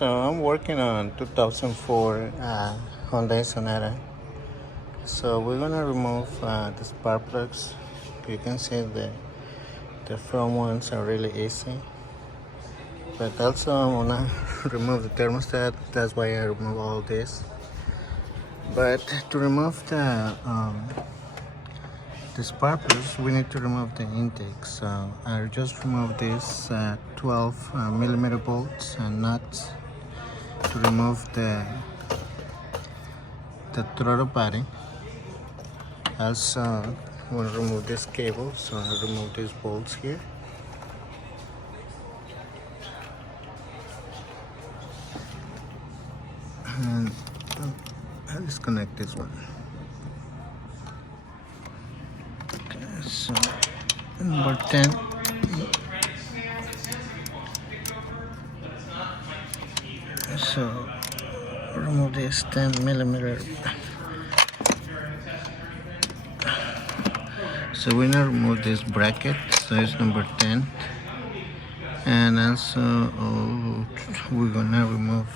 So I'm working on 2004 Hyundai Sonata. So we're gonna remove the spark plugs. You can see the front ones are really easy. But also I wanna remove the thermostat. That's why I remove all this. But to remove the spark plugs, we need to remove the intake. So I just remove these 12 millimeter bolts and nuts to remove the throttle body. Also, I want to remove this cable, so I remove these bolts here. And I disconnect this one. Okay, so number 10. So remove this 10 millimeter. So we're gonna remove this bracket, so it's number 10. And also we're gonna remove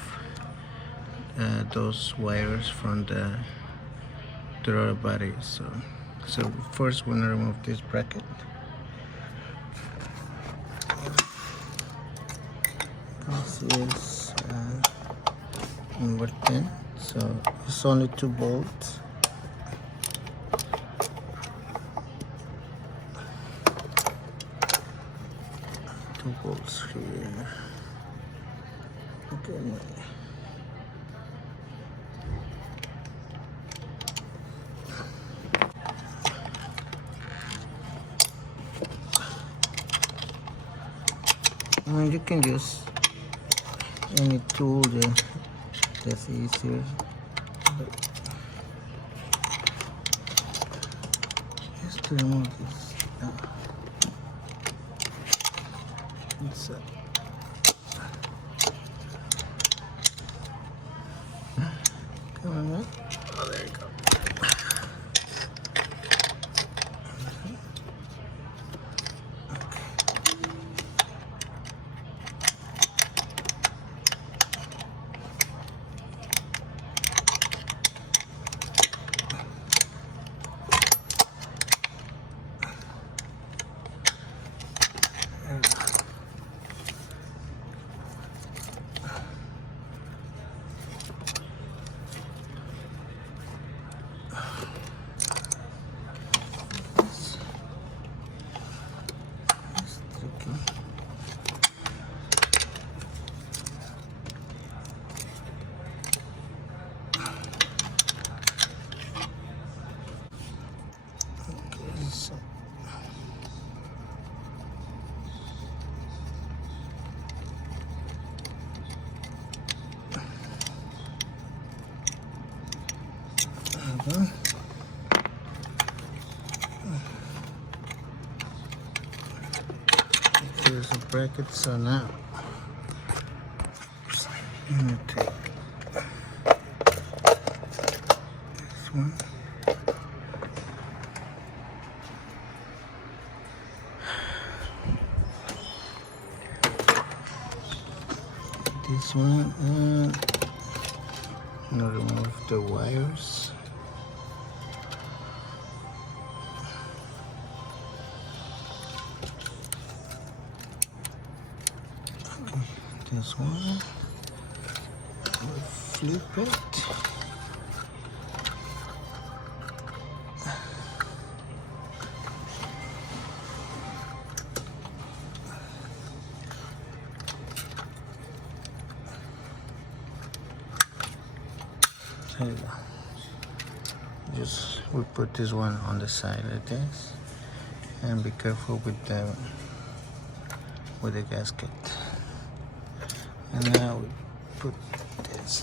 those wires from the throttle body. So first we're gonna remove this bracket. This is number 10. So it's only 2 bolts. Two bolts here. Okay. You can use any tool that's easier. Just to remove this. Come on, man. Oh, there you go. Here's a bracket, so now I'm gonna take this one. This one, and I'm gonna remove the wires. This one, we'll flip it. There you go. Just we put this one on the side like this, and be careful with the gasket. And now we put this.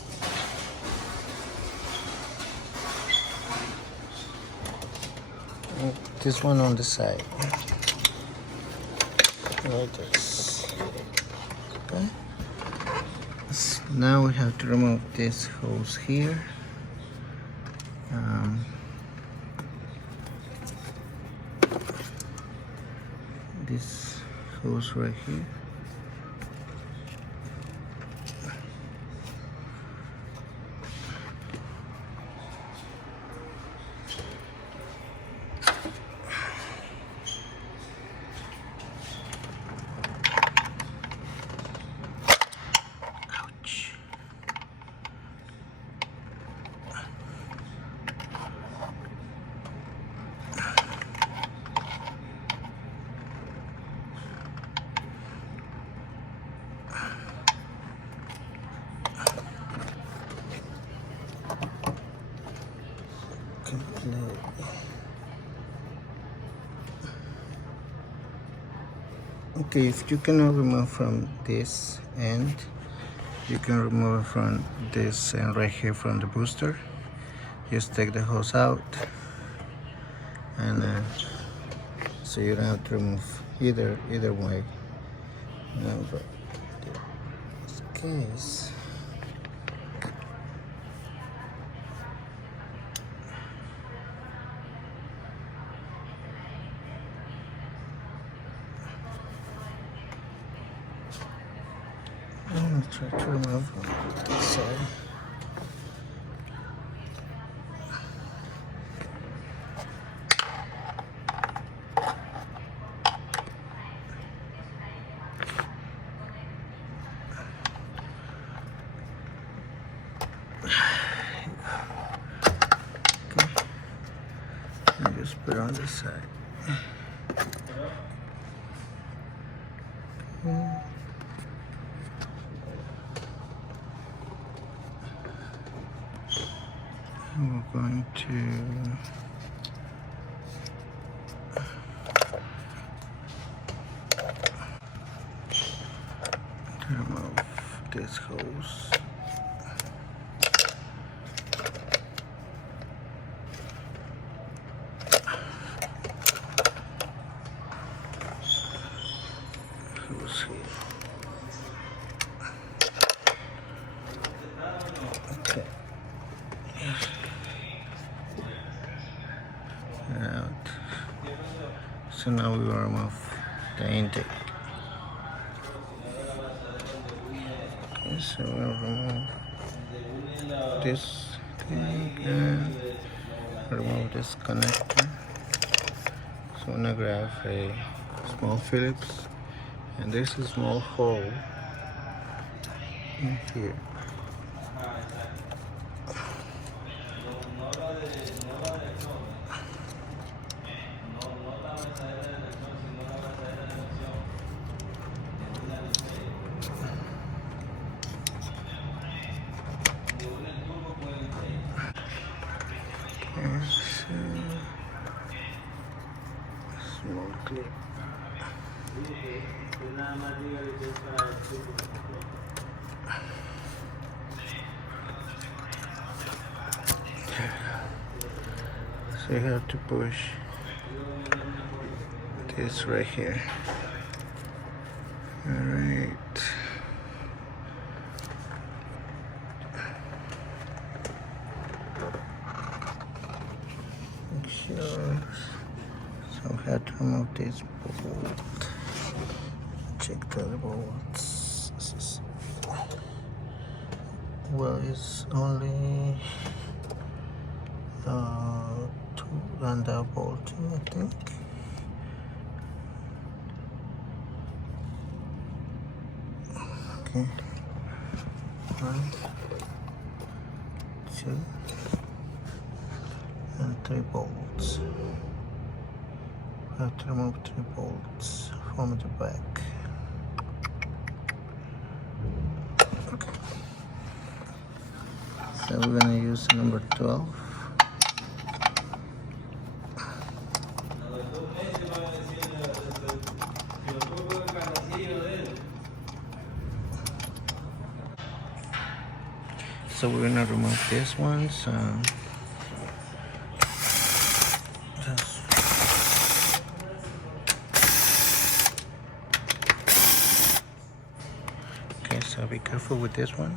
And this one on the side. Like this. Okay. Now we have to remove this hose here. This hose right here. Okay, if you cannot remove from this end, you can remove from this end right here from the booster. Just take the hose out, and so you don't have to remove either way. But in this case, I'm gonna try to remove from this side. And just put it on this side. And we're going to remove this hose. Hose here. Okay. Out. So now we will remove the intake. Okay, so we'll remove this thing and remove this connector. So I'm gonna grab a small Phillips, and there's a small hole in here. There's a small clip. So you have to push this right here. All right. Sure. So we have to remove this bolt. Check the other bolts. Well, it's only two random bolting, I think. Okay. 1, 2, and 3 bolts. I have to remove 3 bolts from the back. Okay. So we're gonna use number 12. So we're gonna remove this one. So okay, so be careful with this one.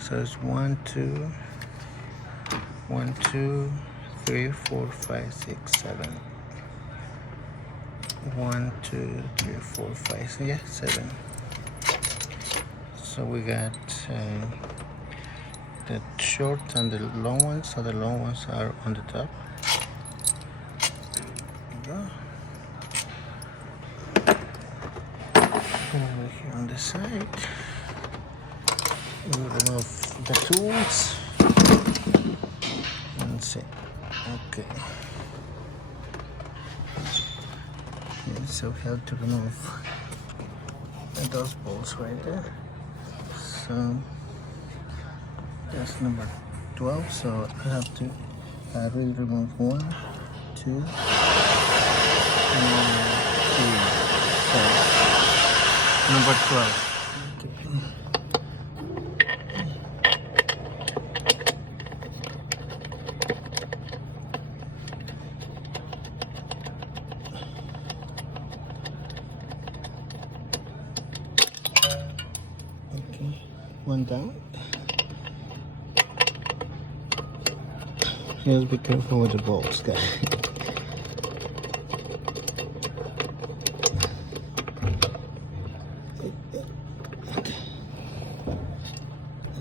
So it's 1, 2, 1, 2, 3, 4, 5, 6, 7. 1, 2, 3, 4, 5, 6, yeah, 7. So we got the short and the long ones. So the long ones are on the top. There we go. Over here on the side. We'll remove the tools and see. Okay. So we have to remove those bolts right there. So that's number 12. So I have to really remove 1, 2, and 3. So number 12. Okay, one down. Just be careful with the bolts, guys.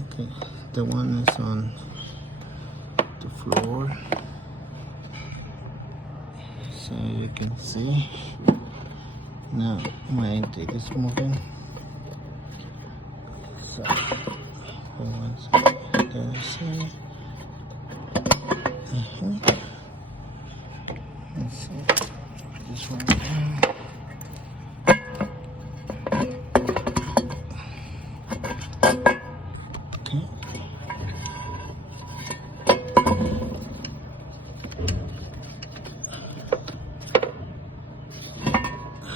Okay, the one is on the floor, so you can see. Now my intake is moving. So, one side, the other side. Let's see. This one down.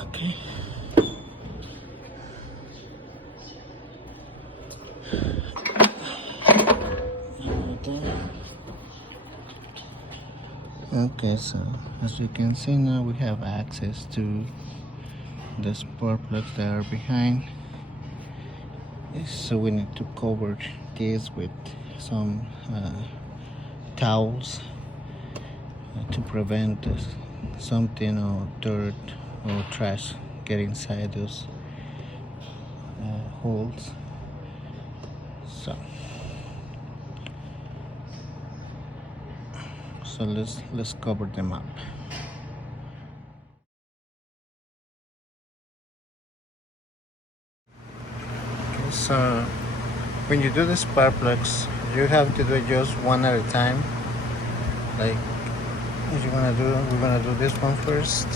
Okay. Okay. Okay, so as you can see now we have access to the spark plugs that are behind. So we need to cover this with some towels to prevent something or dirt or trash get inside those holes. So let's cover them up. Okay, so when you do the spark plugs, you have to do it just one at a time. Like we're gonna do this one first.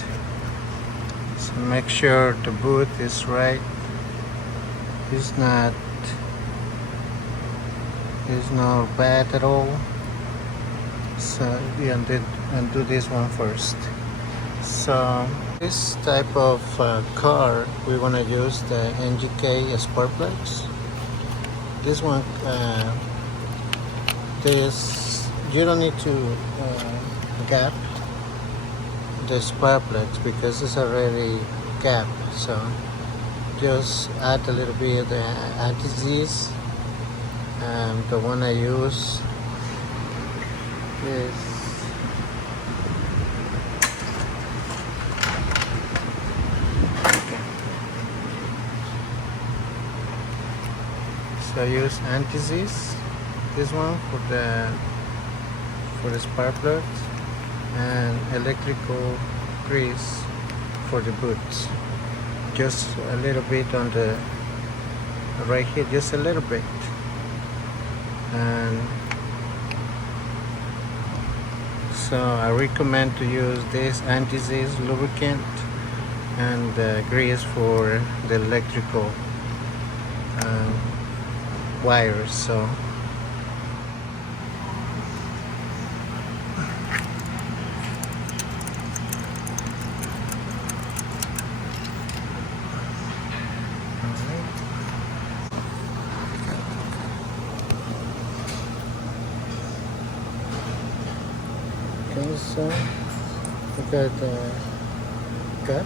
So make sure the boot is right. It's not bad at all. So we undo this one first. So this type of car, we want to use the NGK spark plugs. This one, you don't need to gap the spark plugs because it's already gapped. So just add a little bit of the anti-seize. The one I use is so I use anti-seize, this one for the spark plugs, and electrical grease for the boots. Just a little bit on the right here, just a little bit. And so I recommend to use this anti-seize lubricant and grease for the electrical wires. So okay, so we got the gap.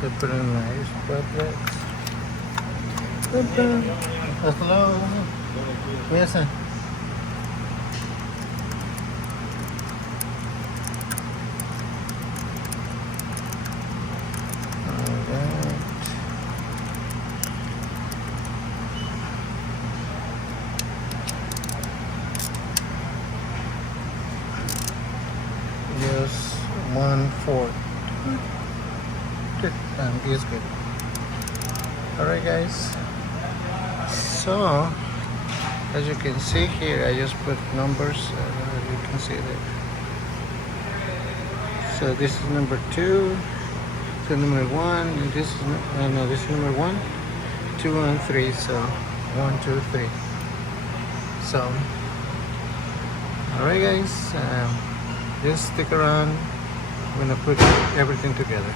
So put in my spark plugs. Hello. Yes, sir. Just 1/4. Is good. Alright guys, so as you can see here, I just put numbers, you can see that. So this is number 2, so number 1, and this is no, this is number 1, 2 and 3, so 1, 2, 3. So alright guys, just stick around. I'm gonna put everything together.